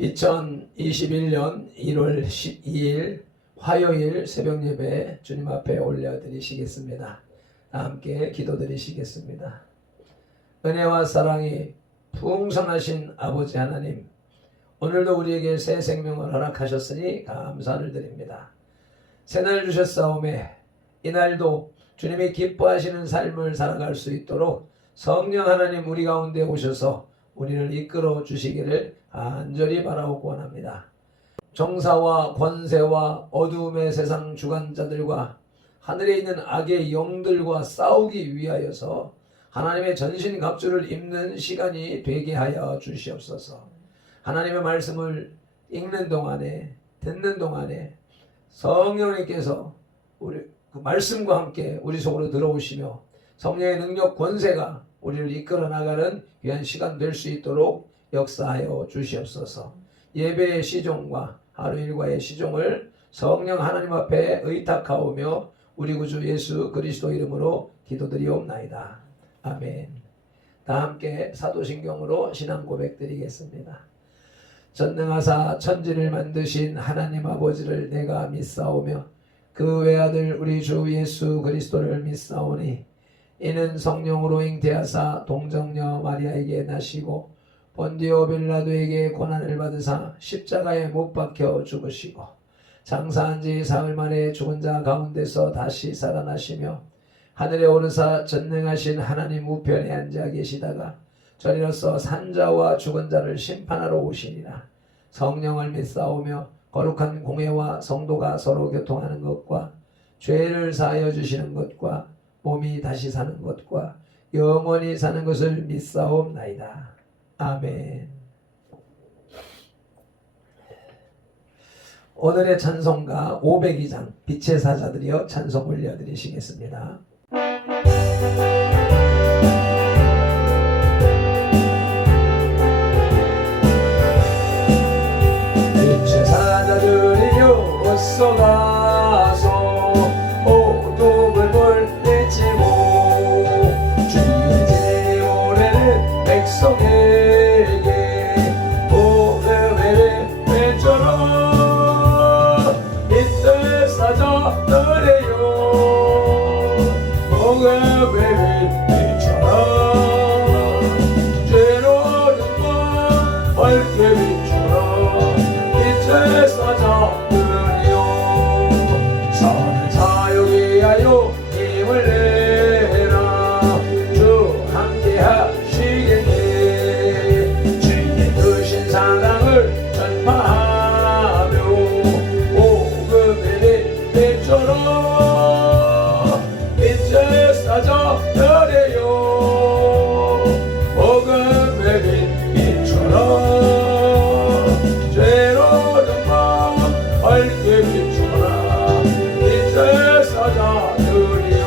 2021년 1월 12일 화요일 새벽 예배 주님 앞에 올려드리시겠습니다. 함께 기도드리시겠습니다. 은혜와 사랑이 풍성하신 아버지 하나님, 오늘도 우리에게 새 생명을 허락하셨으니 감사를 드립니다. 새날 주셨사오매 이날도 주님이 기뻐하시는 삶을 살아갈 수 있도록 성령 하나님 우리 가운데 오셔서 우리를 이끌어 주시기를 간절히 바라고 원합니다. 정사와 권세와 어두움의 세상 주관자들과 하늘에 있는 악의 영들과 싸우기 위하여서 하나님의 전신갑주를 입는 시간이 되게 하여 주시옵소서. 하나님의 말씀을 읽는 동안에, 듣는 동안에 성령님께서 우리 그 말씀과 함께 우리 속으로 들어오시며 성령의 능력 권세가 우리를 이끌어 나가는 귀한 시간 될 수 있도록 역사하여 주시옵소서. 예배의 시종과 하루 일과의 시종을 성령 하나님 앞에 의탁하오며 우리 구주 예수 그리스도 이름으로 기도드리옵나이다. 아멘. 다 함께 사도신경으로 신앙 고백 드리겠습니다. 전능하사 천지를 만드신 하나님 아버지를 내가 믿사오며 그 외아들 우리 주 예수 그리스도를 믿사오니 이는 성령으로 잉태하사 동정녀 마리아에게 나시고 본디오 빌라도에게 고난을 받으사 십자가에 못 박혀 죽으시고 장사한 지 사흘 만에 죽은 자 가운데서 다시 살아나시며 하늘에 오르사 전능하신 하나님 우편에 앉아 계시다가 저리로서 산자와 죽은 자를 심판하러 오시니라. 성령을 믿사오며 거룩한 공회와 성도가 서로 교통하는 것과 죄를 사하여 주시는 것과 몸이 다시 사는 것과 영원히 사는 것을 믿사옵나이다. 아멘. 오늘의 찬송가 502장 빛의 사자들이여 찬송 올려드리시겠습니다. 빛의 사자들이여 어서 가서 어둠을 물리치고 주의 제오래를 백성에게 복음을 외쳐라. 빛의 사자들이여 복음을 외쳐라. 죄로는 것 밝게 비추라. 빛의 사자들이여 선을 사역에 하여 힘을 내라. 주 함께 하시겠네. 주의 크신 사랑을 전파하며 복음을 외쳐라. 빛의 사자들이여 복음을 비춰라. 죄로는 것 밝게 비춰라. 빛의 사자들이여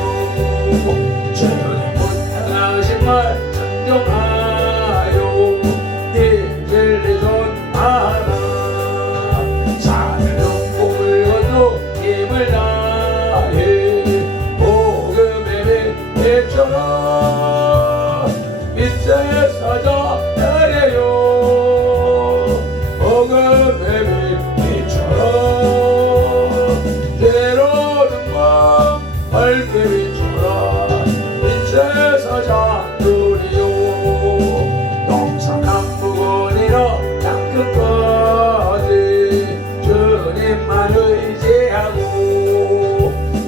주님 못하신 말 순종하여 이 진리 전하라. 산을 용복을 건너 힘을 다해 복음을 외쳐라. 빛의 사자들이여 복음을 비춰라. 죄로는 것 밝게 비춰라. 빛의 사자들이여 동상 강무건이라 땅끝까지 주님만 의지하고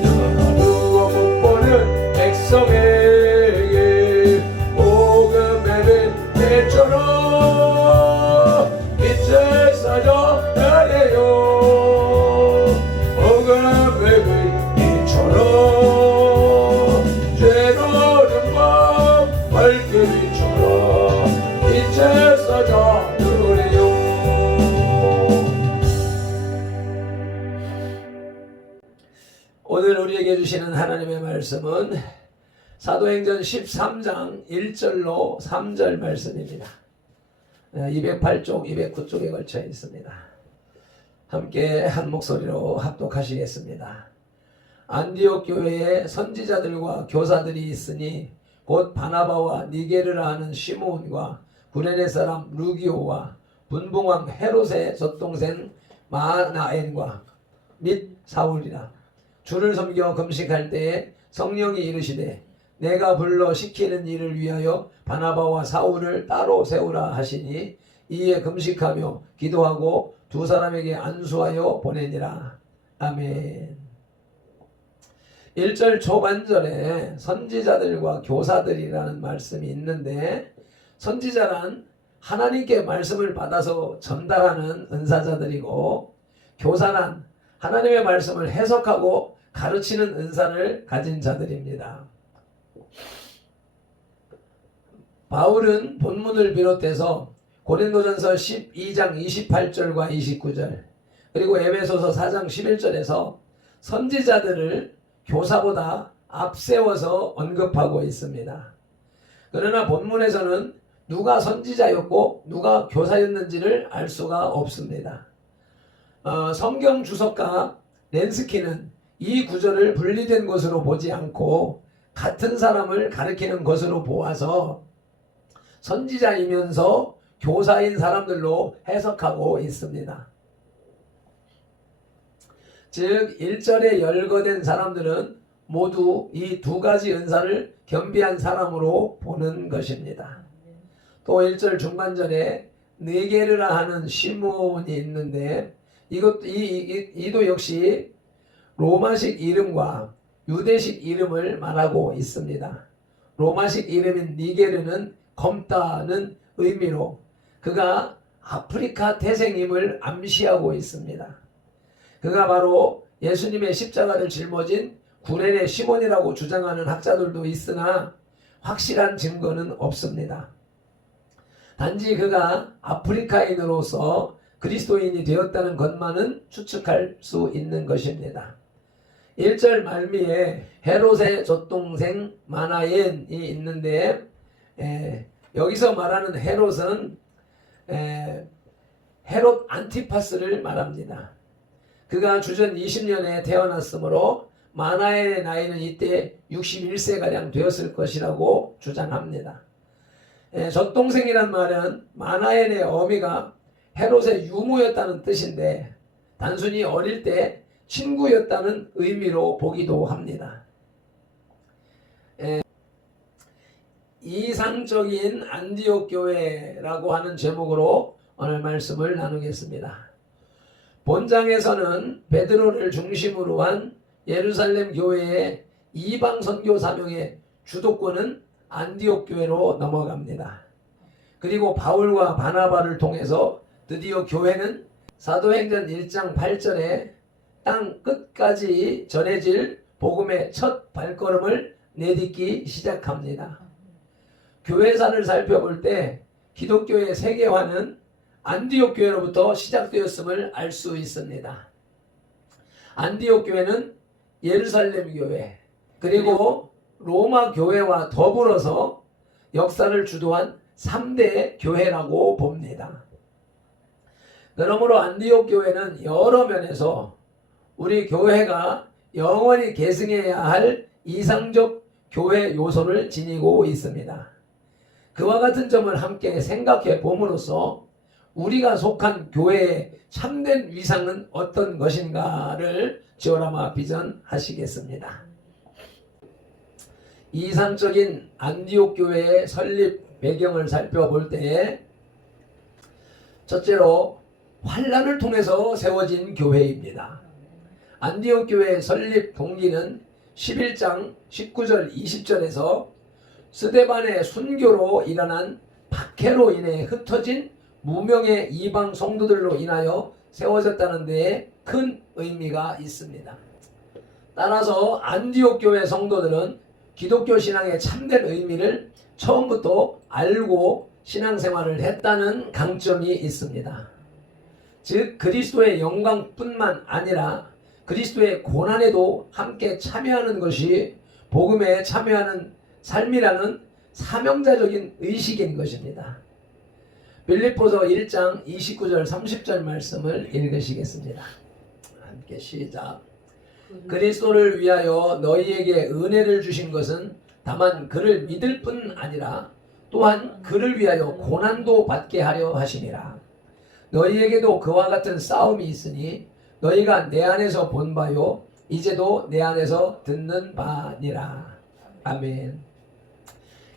누가 못 보는 백성에게 복음을 외쳐라. 빛의 사자들이여 복음을 비춰라. 죄로는 것 밝게 비춰라. 빛의 사자들이여. 오늘 우리에게 주시는 하나님의 말씀은 사도행전 13장 1절로 3절 말씀입니다. 208쪽, 209쪽에 걸쳐 있습니다. 함께 한 목소리로 합독하시겠습니다. 안디옥 교회에 선지자들과 교사들이 있으니 곧 바나바와 니게르라 하는 시므온과 구레네 사람 루기오와 분봉왕 헤롯의 젖동생 마나엔과 및 사울이라. 주를 섬겨 금식할 때에 성령이 이르시되 내가 불러 시키는 일을 위하여 바나바와 사울을 따로 세우라 하시니 이에 금식하며 기도하고 두 사람에게 안수하여 보내니라. 아멘. 1절 초반절에 선지자들과 교사들이라는 말씀이 있는데, 선지자란 하나님께 말씀을 받아서 전달하는 은사자들이고, 교사란 하나님의 말씀을 해석하고 가르치는 은사를 가진 자들입니다. 바울은 본문을 비롯해서 고린도전서 12장 28절과 29절, 그리고 에베소서 4장 11절에서 선지자들을 교사보다 앞세워서 언급하고 있습니다. 그러나 본문에서는 누가 선지자였고 누가 교사였는지를 알 수가 없습니다. 성경 주석가 렌스키는 이 구절을 분리된 것으로 보지 않고 같은 사람을 가리키는 것으로 보아서 선지자이면서 교사인 사람들로 해석하고 있습니다. 즉 1절에 열거된 사람들은 모두 이 두 가지 은사를 겸비한 사람으로 보는 것입니다. 또 1절 중반절에 느게르라 하는 시몬이 있는데 이도 역시 로마식 이름과 유대식 이름을 말하고 있습니다. 로마식 이름인 니게르는 검다는 의미로 그가 아프리카 태생임을 암시하고 있습니다. 그가 바로 예수님의 십자가를 짊어진 구레네 시몬이라고 주장하는 학자들도 있으나 확실한 증거는 없습니다. 단지 그가 아프리카인으로서 그리스도인이 되었다는 것만은 추측할 수 있는 것입니다. 1절 말미에 헤롯의 젖동생 마나엔이 있는데 여기서 말하는 헤롯은 헤롯 안티파스를 말합니다. 그가 주전 20년에 태어났으므로 마나엔의 나이는 이때 61세가량 되었을 것이라고 주장합니다. 젖동생이란 말은 마나엔의 어미가 헤롯의 유모였다는 뜻인데 단순히 어릴 때 친구였다는 의미로 보기도 합니다. 이상적인 안디옥 교회라고 하는 제목으로 오늘 말씀을 나누겠습니다. 본장에서는 베드로를 중심으로 한 예루살렘 교회의 이방 선교 사명의 주도권은 안디옥 교회로 넘어갑니다. 그리고 바울과 바나바를 통해서 드디어 교회는 사도행전 1장 8절에 땅 끝까지 전해질 복음의 첫 발걸음을 내딛기 시작합니다. 교회사를 살펴볼 때 기독교의 세계화는 안디옥 교회로부터 시작되었음을 알 수 있습니다. 안디옥 교회는 예루살렘 교회 그리고 로마 교회와 더불어서 역사를 주도한 3대 교회라고 봅니다. 그러므로 안디옥 교회는 여러 면에서 우리 교회가 영원히 계승해야 할 이상적 교회 요소를 지니고 있습니다. 그와 같은 점을 함께 생각해 봄으로써 우리가 속한 교회의 참된 위상은 어떤 것인가를 지오라마 비전하시겠습니다. 이상적인 안디옥 교회의 설립 배경을 살펴볼 때에 첫째로 환난을 통해서 세워진 교회입니다. 안디옥 교회의 설립 동기는 11장 19절 20절에서 스데반의 순교로 일어난 박해로 인해 흩어진 무명의 이방 성도들로 인하여 세워졌다는 데에 큰 의미가 있습니다. 따라서 안디옥 교회 성도들은 기독교 신앙의 참된 의미를 처음부터 알고 신앙생활을 했다는 강점이 있습니다. 즉 그리스도의 영광뿐만 아니라 그리스도의 고난에도 함께 참여하는 것이 복음에 참여하는 삶이라는 사명자적인 의식인 것입니다. 빌립보서 1장 29절 30절 말씀을 읽으시겠습니다. 함께 시작. 그리스도를 위하여 너희에게 은혜를 주신 것은 다만 그를 믿을 뿐 아니라 또한 그를 위하여 고난도 받게 하려 하심이라. 너희에게도 그와 같은 싸움이 있으니 너희가 내 안에서 본 바요 이제도 내 안에서 듣는 바니라. 아멘.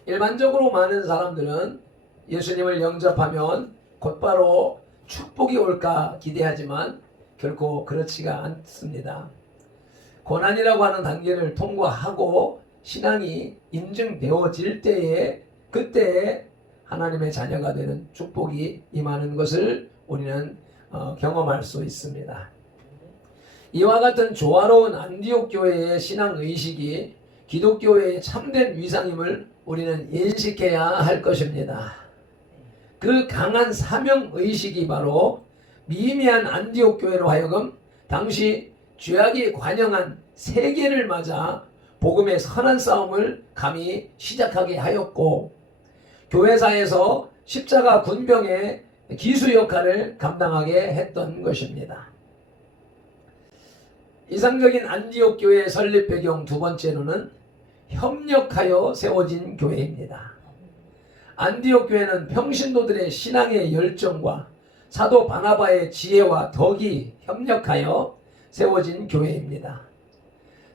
일반적으로 많은 사람들은 예수님을 영접하면 곧바로 축복이 올까 기대하지만 결코 그렇지가 않습니다. 고난이라고 하는 단계를 통과하고 신앙이 인증되어질 때에 그때에 하나님의 자녀가 되는 축복이 임하는 것을 우리는 경험할 수 있습니다. 이와 같은 조화로운 안디옥 교회의 신앙의식이 기독교의 참된 위상임을 우리는 인식해야 할 것입니다. 그 강한 사명의식이 바로 미미한 안디옥 교회로 하여금 당시 죄악이 관영한 세계를 맞아 복음의 선한 싸움을 감히 시작하게 하였고 교회사에서 십자가 군병의 기수 역할을 감당하게 했던 것입니다. 이상적인 안디옥 교회의 설립 배경 두 번째로는 협력하여 세워진 교회입니다. 안디옥 교회는 평신도들의 신앙의 열정과 사도 바나바의 지혜와 덕이 협력하여 세워진 교회입니다.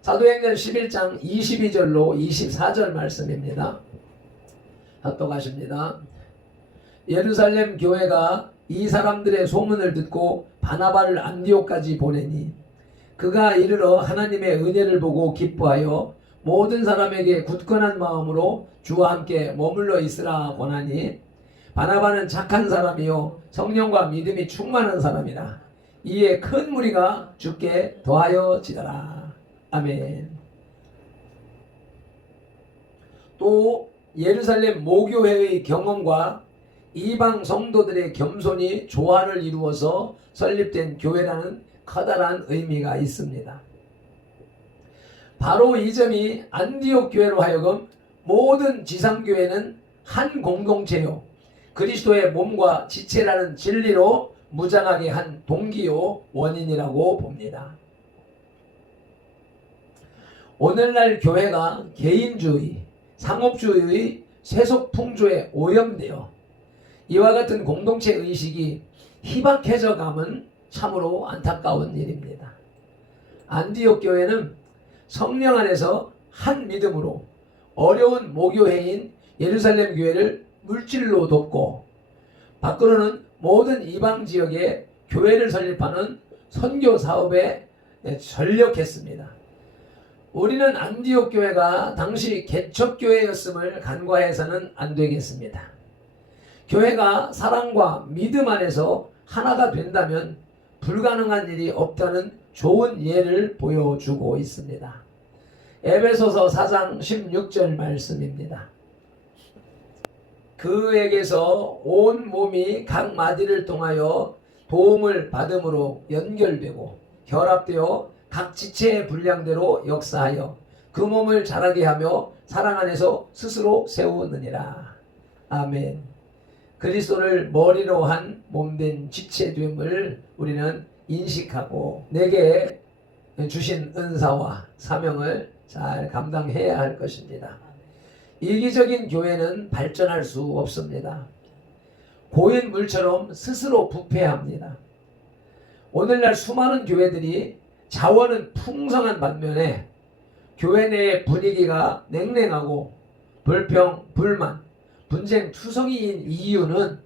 사도행전 11장 22절로 24절 말씀입니다. 합독하십니다. 예루살렘 교회가 이 사람들의 소문을 듣고 바나바를 안디옥까지 보내니 그가 이르러 하나님의 은혜를 보고 기뻐하여 모든 사람에게 굳건한 마음으로 주와 함께 머물러 있으라 권하니 바나바는 착한 사람이요 성령과 믿음이 충만한 사람이라. 이에 큰 무리가 주께 더하여지더라. 아멘. 또 예루살렘 모교회의 경험과 이방 성도들의 겸손이 조화를 이루어서 설립된 교회라는 커다란 의미가 있습니다. 바로 이 점이 안디옥 교회로 하여금 모든 지상교회는 한 공동체요 그리스도의 몸과 지체라는 진리로 무장하게 한 동기요 원인이라고 봅니다. 오늘날 교회가 개인주의, 상업주의의 세속풍조에 오염되어 이와 같은 공동체 의식이 희박해져 감은 참으로 안타까운 일입니다. 안디옥 교회는 성령 안에서 한 믿음으로 어려운 모교회인 예루살렘 교회를 물질로 돕고 밖으로는 모든 이방 지역에 교회를 설립하는 선교 사업에 전력했습니다. 우리는 안디옥 교회가 당시 개척교회였음을 간과해서는 안 되겠습니다. 교회가 사랑과 믿음 안에서 하나가 된다면 불가능한 일이 없다는 좋은 예를 보여주고 있습니다. 에베소서 4장 16절 말씀입니다. 그에게서 온 몸이 각 마디를 통하여 도움을 받음으로 연결되고 결합되어 각 지체의 분량대로 역사하여 그 몸을 자라게 하며 사랑 안에서 스스로 세우느니라. 아멘. 그리스도를 머리로 한 몸된 지체됨을 우리는 인식하고 내게 주신 은사와 사명을 잘 감당해야 할 것입니다. 이기적인 교회는 발전할 수 없습니다. 고인물처럼 스스로 부패합니다. 오늘날 수많은 교회들이 자원은 풍성한 반면에 교회 내의 분위기가 냉랭하고 불평, 불만, 분쟁 투성이인 이유는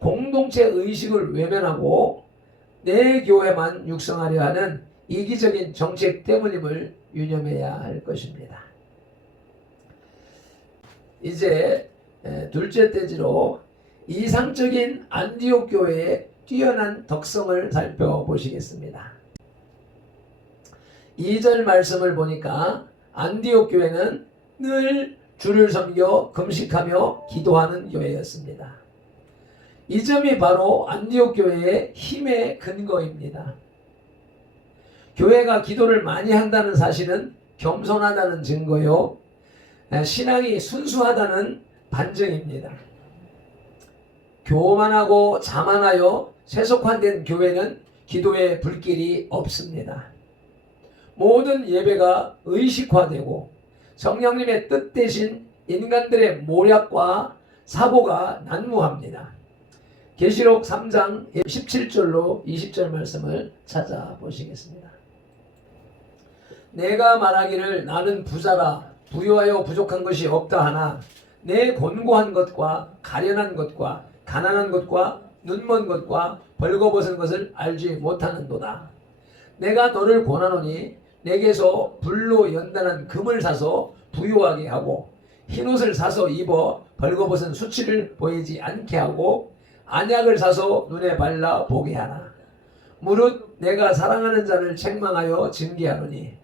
공동체 의식을 외면하고 내 교회만 육성하려 하는 이기적인 정책 때문임을 유념해야 할 것입니다. 이제 둘째 대지로 이상적인 안디옥 교회의 뛰어난 덕성을 살펴보시겠습니다. 2절 말씀을 보니까 안디옥 교회는 늘 주를 섬겨 금식하며 기도하는 교회였습니다. 이 점이 바로 안디옥 교회의 힘의 근거입니다. 교회가 기도를 많이 한다는 사실은 겸손하다는 증거요, 신앙이 순수하다는 반증입니다. 교만하고 자만하여 세속화된 교회는 기도의 불길이 없습니다. 모든 예배가 의식화되고 성령님의 뜻 대신 인간들의 모략과 사고가 난무합니다. 계시록 3장 17절로 20절 말씀을 찾아보시겠습니다. 내가 말하기를 나는 부자라 부유하여 부족한 것이 없다 하나 내 곤고한 것과 가련한 것과 가난한 것과 눈먼 것과 벌거벗은 것을 알지 못하는도다. 내가 너를 권하노니 내게서 불로 연단한 금을 사서 부유하게 하고 흰옷을 사서 입어 벌거벗은 수치를 보이지 않게 하고 안약을 사서 눈에 발라 보게 하나. 무릇 내가 사랑하는 자를 책망하여 징계하노니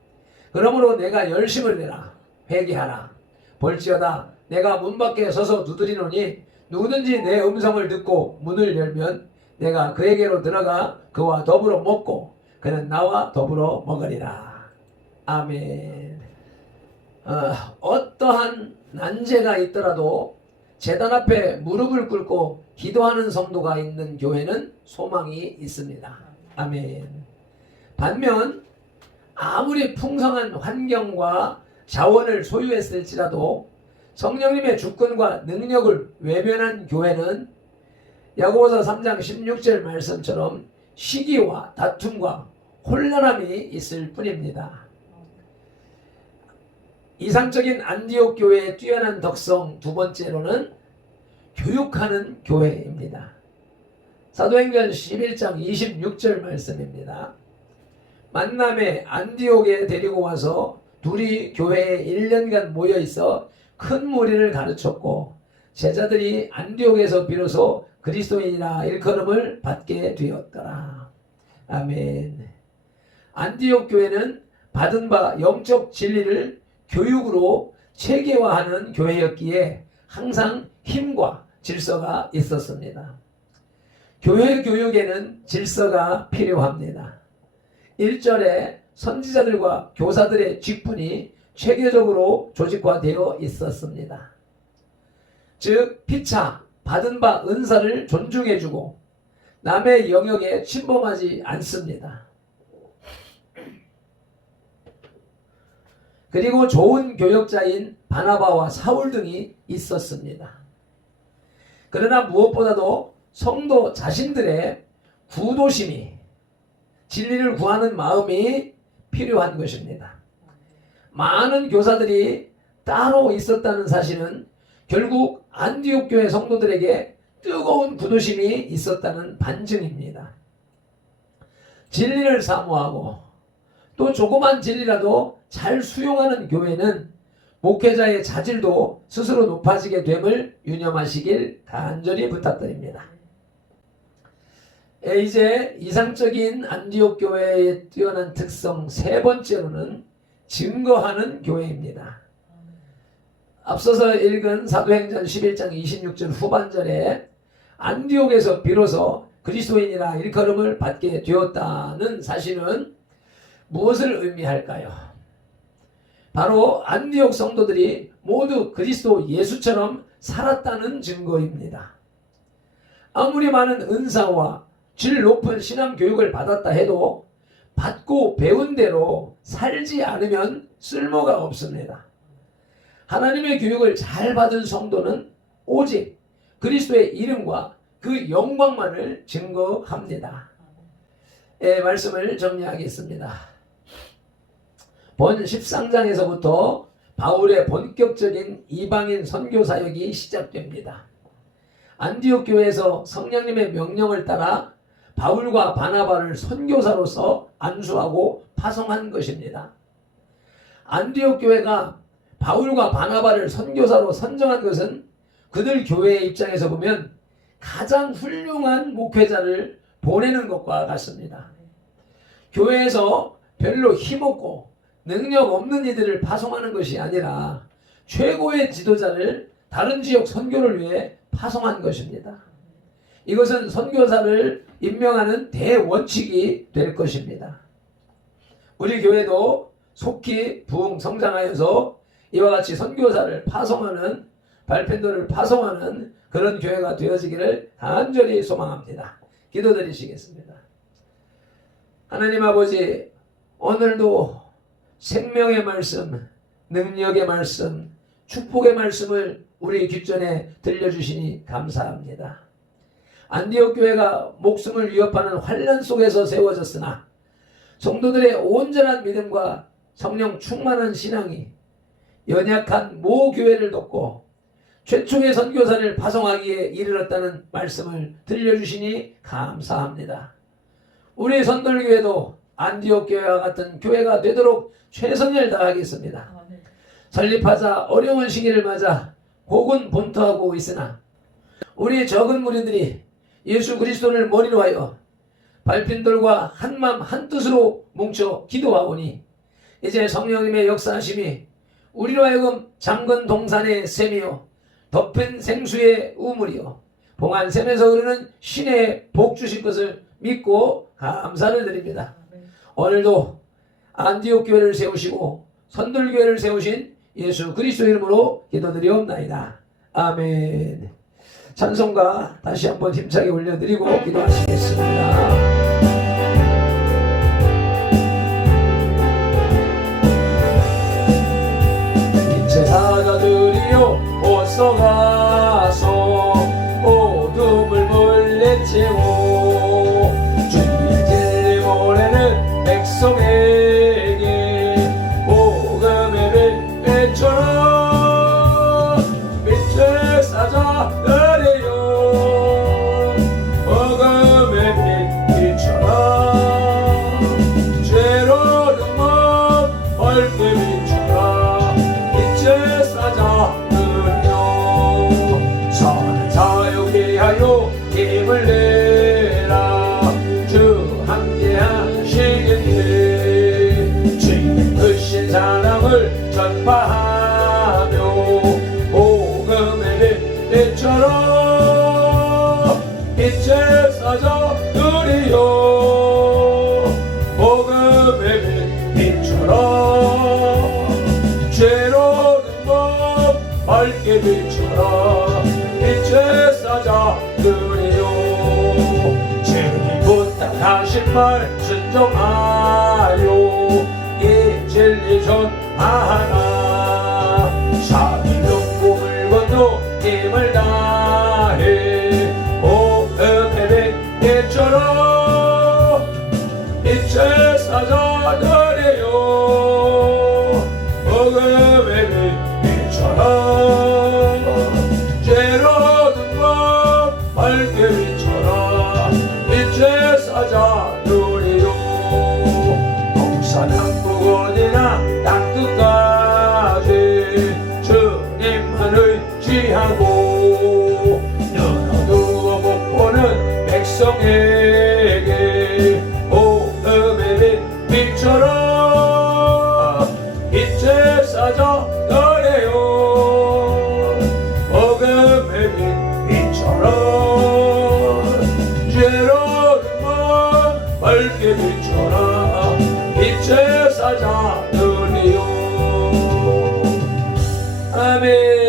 그러므로 내가 열심을 내라 회개하라. 볼지어다 내가 문 밖에 서서 두드리노니 누구든지 내 음성을 듣고 문을 열면 내가 그에게로 들어가 그와 더불어 먹고 그는 나와 더불어 먹으리라. 아멘. 어떠한 난제가 있더라도 제단 앞에 무릎을 꿇고 기도하는 성도가 있는 교회는 소망이 있습니다. 아멘. 반면 아무리 풍성한 환경과 자원을 소유했을지라도 성령님의 주권과 능력을 외면한 교회는 야고보서 3장 16절 말씀처럼 시기와 다툼과 혼란함이 있을 뿐입니다. 이상적인 안디옥 교회의 뛰어난 덕성 두 번째로는 교육하는 교회입니다. 사도행전 11장 26절 말씀입니다. 만남에 안디옥에 데리고 와서 둘이 교회에 1년간 모여 있어 큰 무리를 가르쳤고 제자들이 안디옥에서 비로소 그리스도인이라 일컬음을 받게 되었더라. 아멘. 안디옥 교회는 받은 바 영적 진리를 교육으로 체계화하는 교회였기에 항상 힘과 질서가 있었습니다. 교회 교육에는 질서가 필요합니다. 1절에 선지자들과 교사들의 직분이 체계적으로 조직화되어 있었습니다. 즉 피차 받은 바 은사를 존중해주고 남의 영역에 침범하지 않습니다. 그리고 좋은 교역자인 바나바와 사울 등이 있었습니다. 그러나 무엇보다도 성도 자신들의 구도심이 진리를 구하는 마음이 필요한 것입니다. 많은 교사들이 따로 있었다는 사실은 결국 안디옥 교회 성도들에게 뜨거운 구도심이 있었다는 반증입니다. 진리를 사모하고 또 조그만 진리라도 잘 수용하는 교회는 목회자의 자질도 스스로 높아지게 됨을 유념하시길 간절히 부탁드립니다. 이제 이상적인 안디옥 교회의 뛰어난 특성 세 번째로는 증거하는 교회입니다. 앞서서 읽은 사도행전 11장 26절 후반절에 안디옥에서 비로소 그리스도인이라 일컬음을 받게 되었다는 사실은 무엇을 의미할까요? 바로 안디옥 성도들이 모두 그리스도 예수처럼 살았다는 증거입니다. 아무리 많은 은사와 질 높은 신앙 교육을 받았다 해도 받고 배운 대로 살지 않으면 쓸모가 없습니다. 하나님의 교육을 잘 받은 성도는 오직 그리스도의 이름과 그 영광만을 증거합니다. 말씀을 정리하겠습니다. 본 13장에서부터 바울의 본격적인 이방인 선교 사역이 시작됩니다. 안디옥 교회에서 성령님의 명령을 따라 바울과 바나바를 선교사로서 안수하고 파송한 것입니다. 안디옥 교회가 바울과 바나바를 선교사로 선정한 것은 그들 교회의 입장에서 보면 가장 훌륭한 목회자를 보내는 것과 같습니다. 교회에서 별로 힘없고 능력 없는 이들을 파송하는 것이 아니라 최고의 지도자를 다른 지역 선교를 위해 파송한 것입니다. 이것은 선교사를 임명하는 대원칙이 될 것입니다. 우리 교회도 속히 부흥 성장하여서 이와 같이 선교사를 파송하는 발펜도를 파송하는 그런 교회가 되어지기를 간절히 소망합니다. 기도드리시겠습니다. 하나님 아버지, 오늘도 생명의 말씀, 능력의 말씀, 축복의 말씀을 우리 귓전에 들려주시니 감사합니다. 안디옥 교회가 목숨을 위협하는 환난 속에서 세워졌으나 성도들의 온전한 믿음과 성령 충만한 신앙이 연약한 모 교회를 돕고 최초의 선교사를 파송하기에 이르렀다는 말씀을 들려주시니 감사합니다. 우리 선돌교회도 안디옥 교회와 같은 교회가 되도록 최선을 다하겠습니다. 설립하자 어려운 시기를 맞아 고군분투하고 있으나 우리 적은 무리들이 예수 그리스도를 머리로 하여 발핀돌과 한마음 한뜻으로 뭉쳐 기도하오니 이제 성령님의 역사하심이 우리로 하여금 잠근 동산의 샘이요 덮인 생수의 우물이요 봉한 샘에서 흐르는 신의 복 주실 것을 믿고 감사를 드립니다. 오늘도 안디옥 교회를 세우시고 선돌교회를 세우신 예수 그리스도 이름으로 기도드리옵나이다. 아멘. 찬송가 다시 한번 힘차게 올려드리고 기도하시겠습니다. 인체 사자들이여 어서 가서 어둠을 물리치고 주님의 진리 보내는 백성에게 복음의 빛 비춰라. 빛의 사자들이여 복음의 빛 비춰라. 죄로는 못 밝게 비춰라. 빛의 사자들이여 선한 사역 위하여 힘을 내라. 주 함께 하시겠네. 주님의 크신 사랑을 전파하며 복음의 빛 비춰라. 빛의 사자들이여 복음의 빛 비춰라. 죄로는 법 밝게 비춰라. 빛의 사자들이여 주님 부탁하신 말 순종하여 이 진리 전하나. 산을 넘고 물 건너 힘을 다해 복음의 빛 비춰라. 빛의 사자들이여 복음의 빛 비춰라. 죄로는 법 밝게 비춰라. 빛의 사자들이여 동서남북 어디나 땅끝까지 주님만 의지하고 눈 어두워 못 보는 백성에게 복음의 빛 비춰라. 빛의 사자들이여 복음의 빛 비춰라. 죄로는 못 밝게 비춰라. 빛의 사자들이여 아멘.